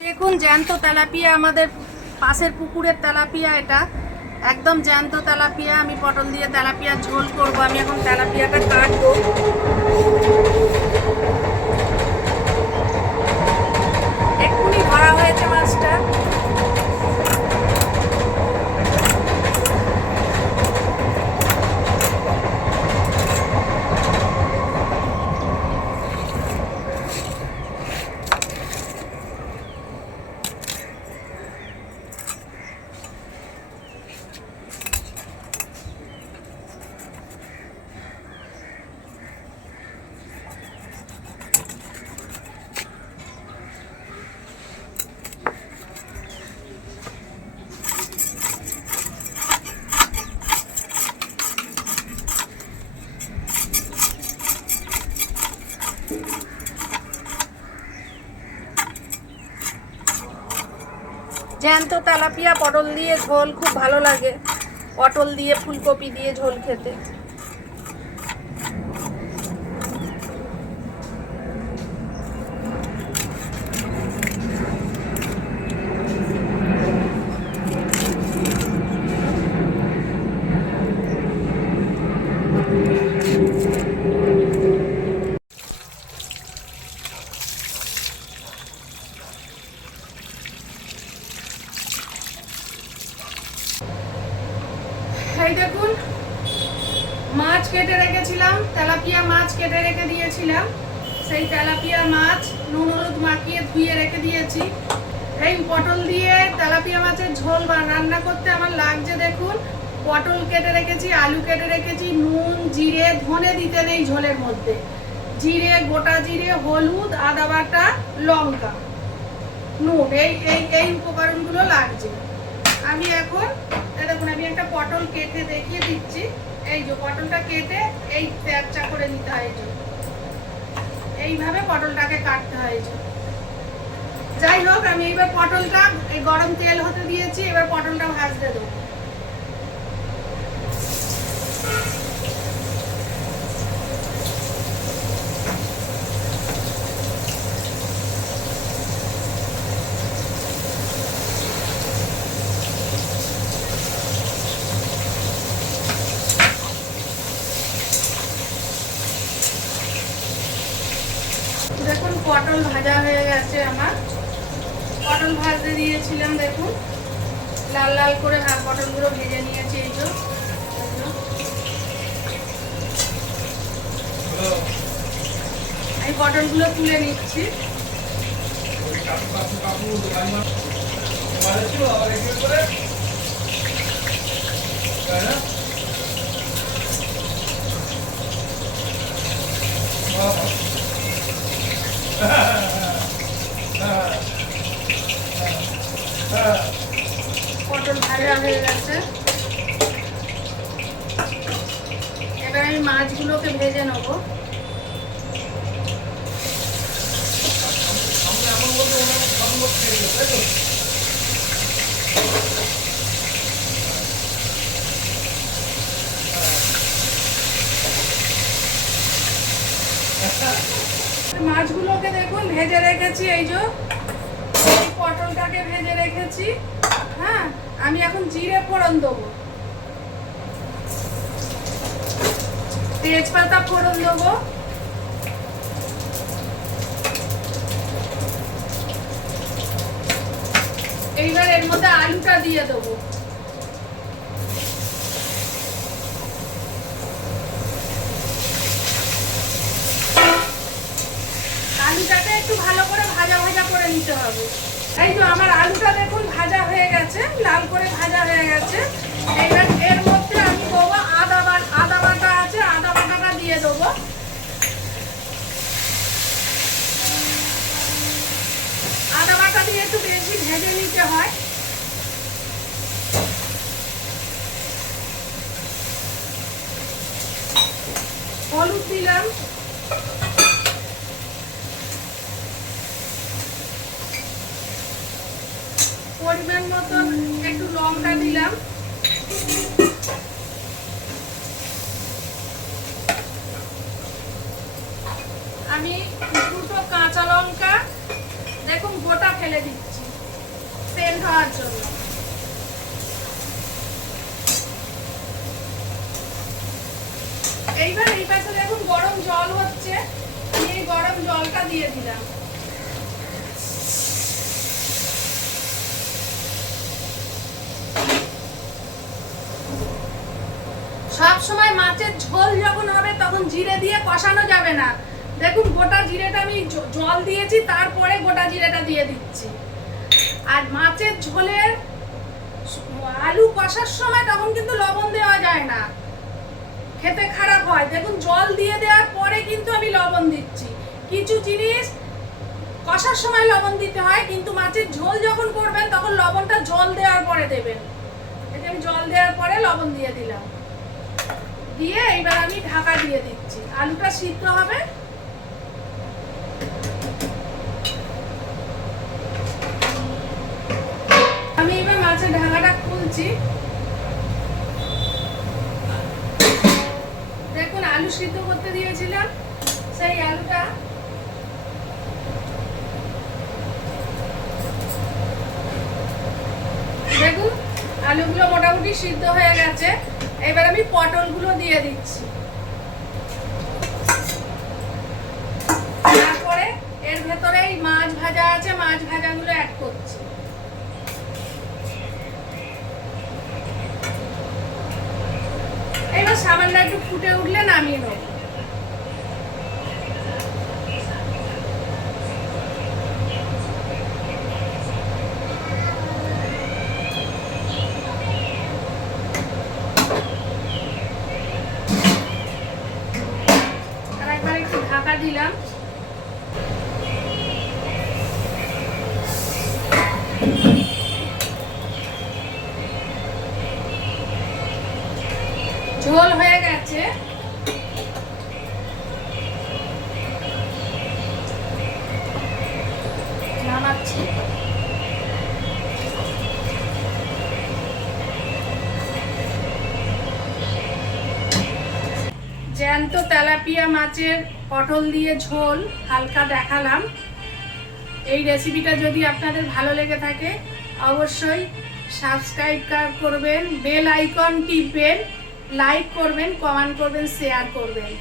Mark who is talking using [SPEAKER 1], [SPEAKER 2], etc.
[SPEAKER 1] দেখুন, জ্যান্ত তেলাপিয়া আমাদের পাশের পুকুরের তেলাপিয়া এটা। একদম জ্যান্ত তেলাপিয়া, আমি পটল দিয়ে তেলাপিয়া ঝোল করব, আমি এখন তেলাপিয়াটা কাটবো। জ্যান্ত তেলাপিয়া পটল দিয়ে ঝোল খুব ভালো লাগে। পটল দিয়ে ফুলকপি দিয়ে ঝোল খেতে এই দেখুন মাছ কেটে রেখেছিলাম তেলাপিয়া মাছ কেটে রেখে দিয়েছিলাম। সেই তেলাপিয়া মাছ নুন, হলুদ মাখিয়ে ধুয়ে রেখে দিয়েছি। এই পটল দিয়ে তেলাপিয়া মাছের ঝোল রান্না করতে আমার লাগছে, দেখুন। পটল কেটে রেখেছি, আলু কেটে রেখেছি, নুন, জিরে, ধনে দিতে নেই ঝোলের মধ্যে। জিরে, গোটা জিরে, হলুদ, আদা বাটা, লঙ্কা। নুন, এই এই এই উপকরণগুলো লাগছে। আমি এখন, দেখুন, আমি একটা পটল কেটে দেখিয়ে দিচ্ছি এই যে পটলটা কেটে এই প্যাকচা করে নিতে হয় যে। এইভাবে পটলটাকে কাটতে হয়। যাই হোক, আমি এইবার পটলটা এই গরম তেল হতে দিয়েছি, এবার পটলটা ভাজতে দেবো দেখুন, পটল ভাজা হয়ে গেছে আমার। পটল ভাজতে দিয়েছিলাম, দেখুন। লাল লাল করে হ্যাঁ পটলগুলো ভেজে নিয়েছি এই যে। আমি পটলগুলো তুলে নিচ্ছি। পটল ভাজা হয়ে গেছে এবার আমি মাছগুলোকে ভেজে নেব। মাছগুলোকে দেখুন, ভেজে রেখেছি এই যে। পটলটাকে ভেজে রেখেছি। হ্যাঁ আমি এখন জিরে ফোড়ন দেবো। তেজপাতা ফোড়ন দেবো। এইবার এর মধ্যে আলুটা দিয়ে দেবো। আলুটাকে একটু ভালো করে ভাজা ভাজা করে নিতে হবে। এই তো আমার আলুটা দেখুন ভাজা হয়ে গেছে, লাল করে ভাজা হয়ে গেছে এইবার এর মধ্যে আমি দেবো আদা বাট আদা বাটা আছে আদা বাটাটা দিয়ে দেবো আদা বাটা দিয়ে একটু বেশি ভেজে নিতে হয় হলুদ দিলাম। পরিমাণ মতো একটু লঙ্কা দিলাম। আমি দুটো কাঁচা লঙ্কা, দেখুন গোটা ফেলে দিচ্ছি। সেন্ট হওয়ার জন্য। এইবার এই পাশে দেখুন গরম জল হচ্ছে। এই গরম জলটা দিয়ে দিলাম। সব সময় মাছের ঝোল যখন হবে, তখন জিরে দিয়ে কষানো যাবে না। দেখুন, গোটা জিরেটা আমি জল দিয়েছি, তারপরে গোটা জিরেটা দিয়ে দিচ্ছি। আর মাছের ঝোলের আলু কষার সময় তখন কিন্তু লবণ দেওয়া যায় না। খেতে খারাপ হয়। দেখুন, জল দিয়ে দেওয়ার পরে কিন্তু আমি লবণ দিচ্ছি। কিছু জিনিস কষার সময় লবণ দিতে হয়, কিন্তু মাছের ঝোল যখন করবেন, তখন লবণটা জল দেওয়ার পরে দেবেন। যে আমি জল দেওয়ার পরে লবণ দিয়ে দিলাম। দিয়ে এইবার আমি ঢাকা দিয়ে দিচ্ছি। আলুটা সিদ্ধ হবে। আমি এবার মাছের ঢাকাটা খুলছি দেখুন আলু সিদ্ধ করতে দিয়েছিলাম। সেই আলুটা দেখুন, আলুগুলো মোটামুটি সিদ্ধ হয়ে গেছে। এবার আমি পটলগুলো দিয়ে দিচ্ছি। তারপরে এর ভেতরে এই মাছ ভাজা আছে, মাছ ভাজাগুলো অ্যাড করছি এবার সামান্য একটু ফুটে উঠলে নামিয়ে নেব আর একবার একটু ঢাকা দিলাম ঝোল হয়ে গেছে নামাচ্ছি জ্যান্ত তেলাপিয়া মাছের পটল দিয়ে ঝোল, হালকা দেখালাম। এই রেসিপিটা যদি আপনাদের ভালো লেগে থাকে, অবশ্যই সাবস্ক্রাইব করবেন বেল আইকন টিপবেন লাইক করবেন কমেন্ট করবেন শেয়ার করবেন।